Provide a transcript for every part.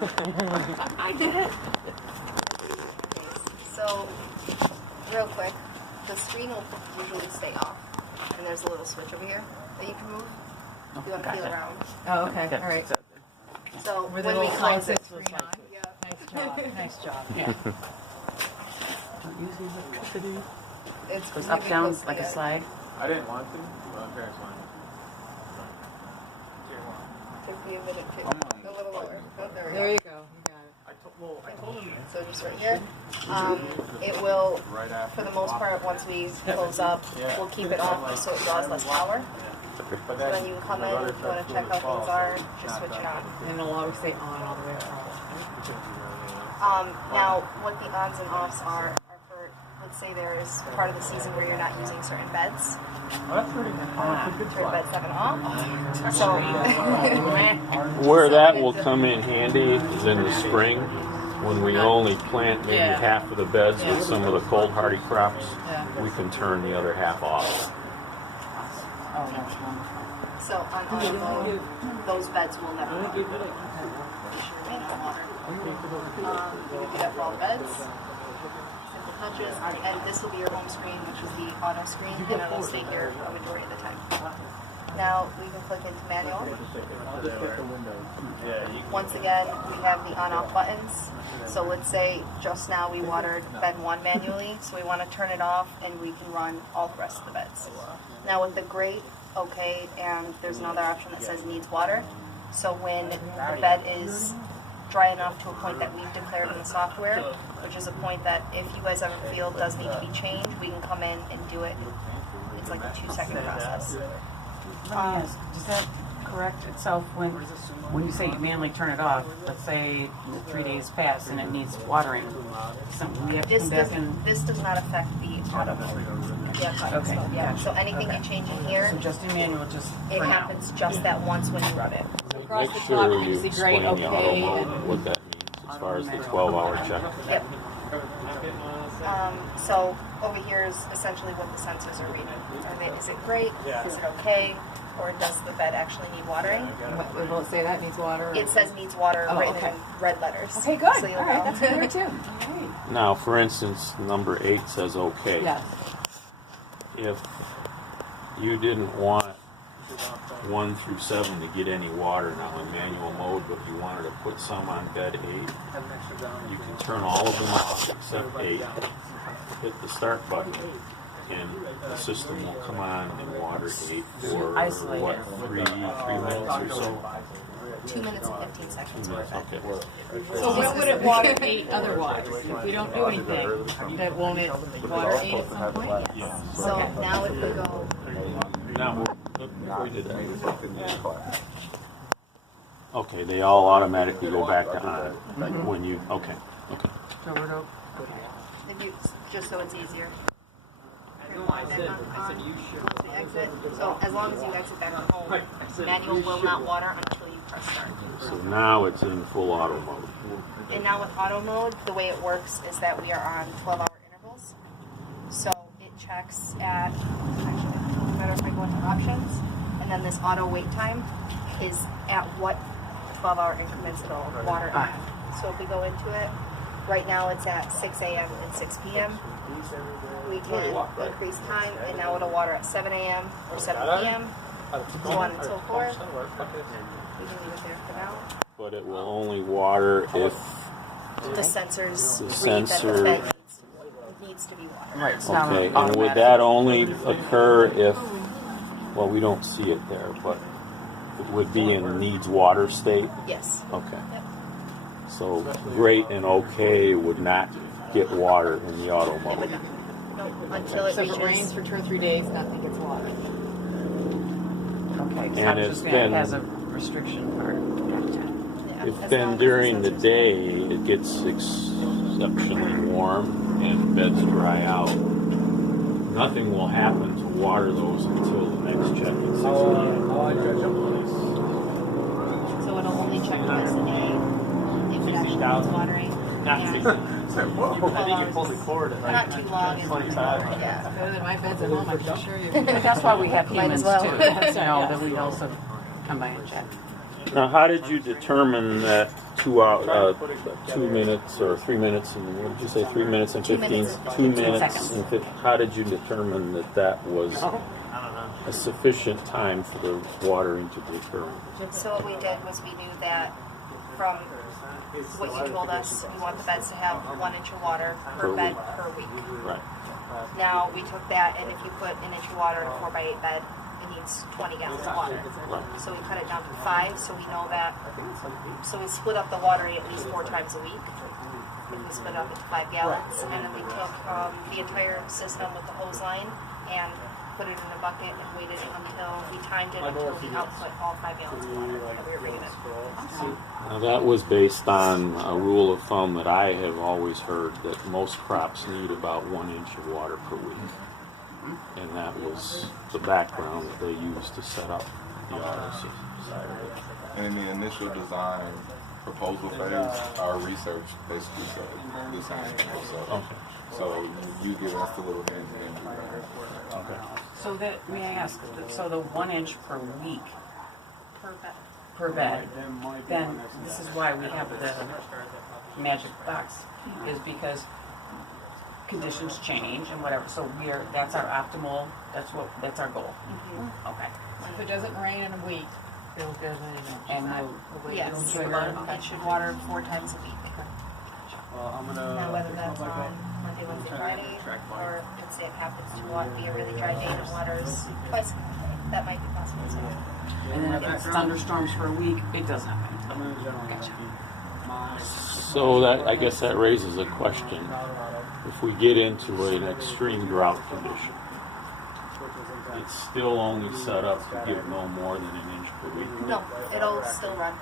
I did it. So, real quick, the screen will usually stay off, and there's a little switch over here that you can move if you want to feel around. Oh, okay. All right. So Where the when we little close sign it, says screen on. yeah. Nice job. Nice job. Yeah. Don't use the electricity. It's Goes when up, we down, close like the, a slide. I didn't want to. My parents wanted Took me a minute to go a little lower. Oh, there we There go. you go. You got it. I told him So just right here. It will, right after. for the most part, once we close up, we'll keep it off just so it draws less power. But So then you can come in, if you want to check how things are, just switch it on. And it'll always stay on all the way across. Now, what the ons and offs are for, let's say there is part of the season where you're not using certain beds. That's pretty good. Turn bed 7 off. So, Where that will come in handy is in the spring when we only plant maybe half of the beds with some of the cold hardy crops. We can turn the other half off. Oh, that's fun. so on auto, those beds will never run. They should remain on water. You can do that for all the beds. Simple touches, and this will be your home screen, which is the auto screen, and it'll stay here a majority of the time. Now we can click into manual. Once again, we have the on-off buttons. So let's say just now we watered bed 1 manually, so we want to turn it off and we can run all the rest of the beds. Now with the grate, okay, and there's another option that says needs water. So when the bed is dry enough to a point that we've declared in the software, which is a point that if you guys ever feel does need to be changed, we can come in and do it. It's like a 2-second process. Does that correct itself when you say you manually turn it off? Let's say 3 days pass and it needs watering. Something we have to come back and. This does not affect the auto mode. Okay. Yeah. So anything you change in here, So just in manual, just it for now. happens just that once when you run it. Across Make the top, sure you you see explain great, the okay, auto mode, and what that means as far as the 12-hour check. Yep. So over here is essentially what the sensors are reading. Is it great? Is it okay? Or does the bed actually need watering? will it say that needs water? It says needs water Oh, written okay. in red letters. Okay, good. So you'll All right, know. that's good too. All right. Now, for instance, number 8 says okay. Yes. If you didn't want 1 through 7 to get any water now in manual mode, but you wanted to put some on bed 8, you can turn all of them off except 8, hit the start button, and the system will come on and water 8 for, Isolate what, it. 3 minutes or so? 2 minutes and 15 seconds per bed. Okay. So when would it water 8 otherwise? If we don't do anything, that won't it water 8 at some point? Yeah. So now if we go, Now, before we did that. Okay, they all automatically go back to on when you, okay. So we're to- if you, just so it's easier. Once we exit, so as long as you exit back to home, manual will not water until you press start. So now it's in full auto mode. And now with auto mode, the way it works is that we are on 12-hour intervals. So it checks at, actually, no matter if I go into options, and then this auto wait time is at what 12-hour increments it'll water at. So if we go into it, right now it's at 6 a.m. and 6 p.m. We can increase time, and now it'll water at 7 a.m. or 7 p.m. So on and so forth. We can leave it there for now. But it will only water if, The sensors The read that sensor- the bed needs to be watered. Right, it's not okay, and automatic. would that only occur if, well, we don't see it there, but it would be in needs water state? Yes. Okay. Yep. So great and okay would not get water in the auto It would mode. not. No, until it So if it rains reaches. for 2 or 3 days, nothing gets watered. Okay, so And I'm it's just gonna, been- it has a restriction part. Gotcha. Yeah, If as then long as during the sensors- day it gets exceptionally warm and beds dry out, nothing will happen to water those until the next check at 6 p.m. So it'll only check twice a day if it actually needs watering. I think you pulled the cord at Not too long. And, 25. yeah. Better than my beds at home, I can assure you. But that's why we have Might humans as well. too. You know, that we also come by and check. Now, how did you determine that 2 minutes or 3 minutes, and what did you say? 3 minutes and 2 15. minutes and 2 15 minutes seconds. and 15. How did you determine that that was a sufficient time for the watering to be occurring? So what we did was we knew that from what you told us, you want the beds to have 1 inch of water per Per bed week. per week. Right. Now we took that, and if you put 1 inch of water in a 4x8 bed, it needs 20 gallons of water. So we cut it down to 5, so we know that. So we split up the watering at least 4 times a week. We split it up into 5 gallons, and then we took the entire system with the hose line and put it in a bucket and waited until we timed it until we output all 5 gallons of water that we were bringing in. Now that was based on a rule of thumb that I have always heard, that most crops need about 1 inch of water per week. And that was the background that they used to set up the auto side of it. And in the initial design proposal phase, our research basically said the same thing. Okay. So you give us the little hint and then we run it. Okay. So that, may I ask, so the 1 inch per week Per bed. per bed, then this is why we have the magic box, is because conditions change and whatever, so that's our optimal, that's our goal. Okay. If it doesn't rain in a week, it'll go And Yes, we'll it trigger, should water 4 times a week. Now whether that's on Monday, Wednesday, Friday, or let's say it happens to be a really dry day and it waters twice a week, that might be possible too. and then if it's thunderstorms for a week, it doesn't happen. Gotcha. So that, I guess that raises a question. If we get into an extreme drought condition, it's still only set up to give no more than 1 inch per week. No, it'll still run.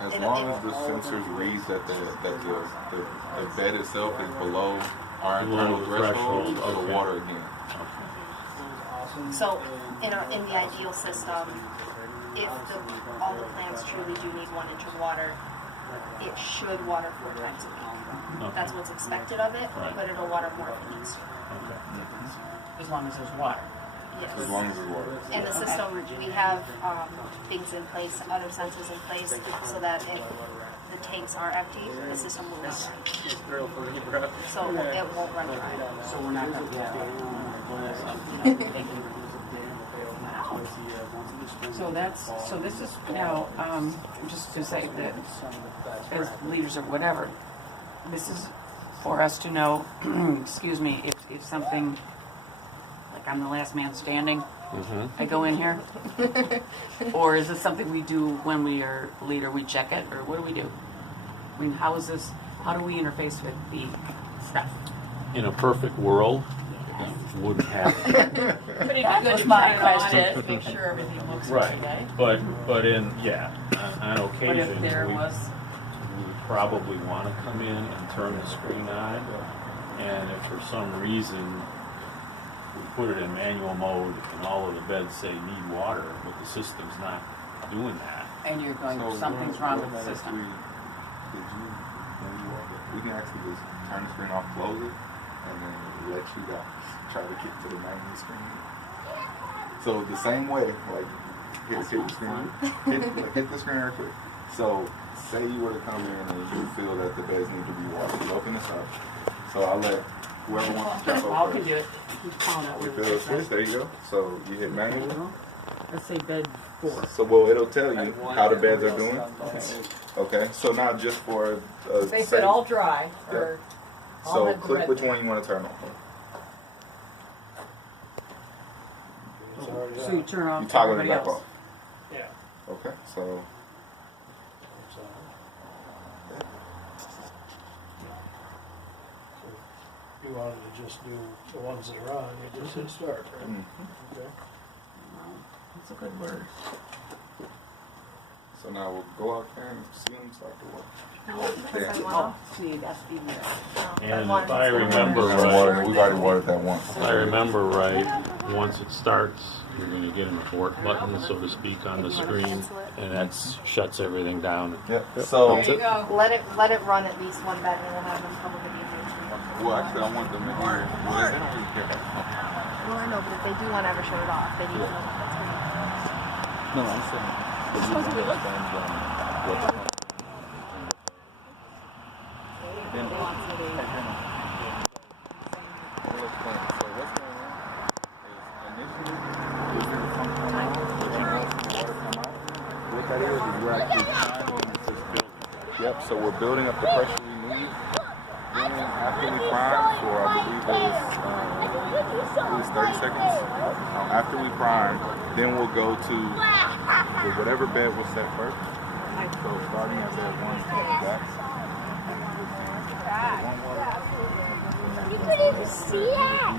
As long as the sensors reads that the bed itself is below our internal Below the threshold, threshold, it'll okay. water again. So in the ideal system, if all the plants truly do need 1 inch of water, it should water 4 times a week. Okay. That's what's expected of it, Right. but it'll water more if it needs to. As long as there's water. Yes. As long as it's water. And the system, we have things in place, other sensors in place, so that if the tanks are empty, the system will not run. So it won't run dry. So we're not gonna get, so this is now, just to say that as leaders or whatever, this is for us to know, excuse me, if something, like I'm the last man standing, I go in here, or is this something we do when we are leader, we check it, or what do we do? I mean, how do we interface with the stuff? In a perfect world, you wouldn't have to. But it'd That be good was to my turn it on question. and make sure everything looks Right, okay. but on What occasion, if there we was, probably want to come in and turn the screen on, and if for some reason we put it in manual mode and all of the beds say need water, but the system's not doing that. and you're going, So something's wrong with the when system? we can actually just turn the screen off, close it, and then let you guys try to get to the manual screen. So the same way, like hit the screen, hit the screen real quick. So say you were to come in and you feel that the beds need to be watered, you open this up. So I'll let whoever wants to jump Paul over can first. do it. He's calling out You with feel the it. switch, there you go. So you hit manual. Let's say bed 4. So well, it'll tell you how the beds are doing. Okay. So now just for They said all dry, Yeah. or all so have the click red which thing. one you want to turn on. So you turn off You toggle it everybody back else. off. Okay. So You wanted to just do the ones that are on, you just hit start, right? Okay. That's a good word. so now we'll go out there and see them start to work. Oh, see, that's even And if I remember right, We've already watered that once. if I remember right, once it starts, you're going to get an abort button, so to speak, on the screen, and that shuts everything down. Yep. So There you go. Let it run at least 1 bed, and we'll have them cover the DMV. well, actually, I want them to hear. Well, they don't really care. Well, I know, but if they do want to ever shut it off, they need to know that that's green. No, I'm saying. It's supposed to be looking. we're actually priming this building. Yep, so we're building up the pressure we need. Then after we prime for, I believe it was 30 seconds. After we prime, then we'll go to whatever bed was set first. So starting at bed 1, back. You couldn't even see that.